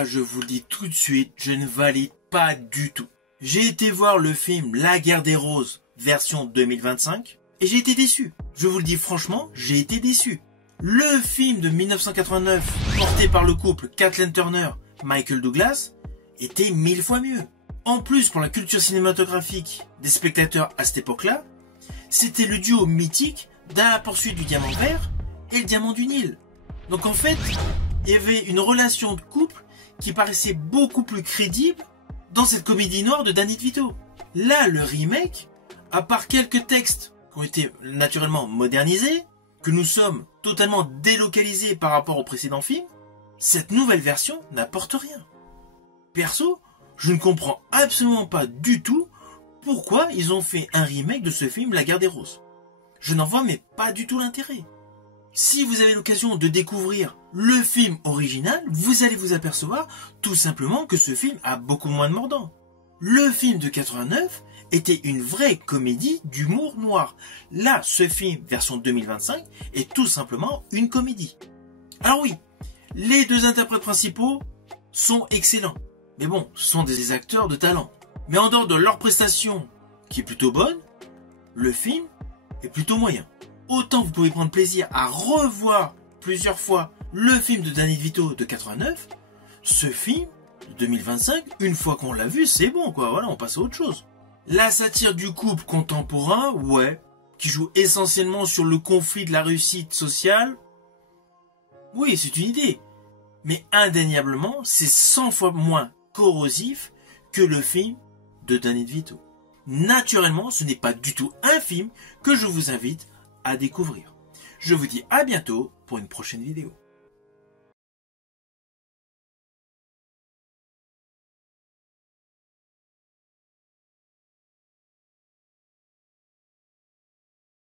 ça, je vous le dis tout de suite, je ne valide pas du tout. J'ai été voir le film La Guerre des Roses, version 2025, et j'ai été déçu. Je vous le dis franchement, j'ai été déçu. Le film de 1989, porté par le couple Kathleen Turner, Michael Douglas, était 1000 fois mieux. En plus, pour la culture cinématographique des spectateurs à cette époque-là, c'était le duo mythique dans la poursuite du diamant vert et le diamant du Nil. Donc en fait, il y avait une relation de couple qui paraissait beaucoup plus crédible dans cette comédie noire de Danny DeVito. Là, le remake, à part quelques textes qui ont été naturellement modernisés, que nous sommes totalement délocalisés par rapport au précédent film, cette nouvelle version n'apporte rien. Perso, je ne comprends absolument pas du tout pourquoi ils ont fait un remake de ce film La Guerre des Roses. Je n'en vois mais pas du tout l'intérêt. Si vous avez l'occasion de découvrir le film original, vous allez vous apercevoir tout simplement que ce film a beaucoup moins de mordant. Le film de 89 était une vraie comédie d'humour noir. Là, ce film, version 2025, est tout simplement une comédie. Alors oui, les deux interprètes principaux sont excellents. Mais bon, ce sont des acteurs de talent. Mais en dehors de leur prestation, qui est plutôt bonne, le film est plutôt moyen. Autant vous pouvez prendre plaisir à revoir plusieurs fois le film de Danny DeVito de 89, ce film de 2025, une fois qu'on l'a vu, c'est bon quoi, voilà, on passe à autre chose. La satire du couple contemporain, ouais, qui joue essentiellement sur le conflit de la réussite sociale, oui, c'est une idée. Mais indéniablement, c'est 100 fois moins corrosif que le film de Danny DeVito. Naturellement, ce n'est pas du tout un film que je vous invite à découvrir. Je vous dis à bientôt pour une prochaine vidéo.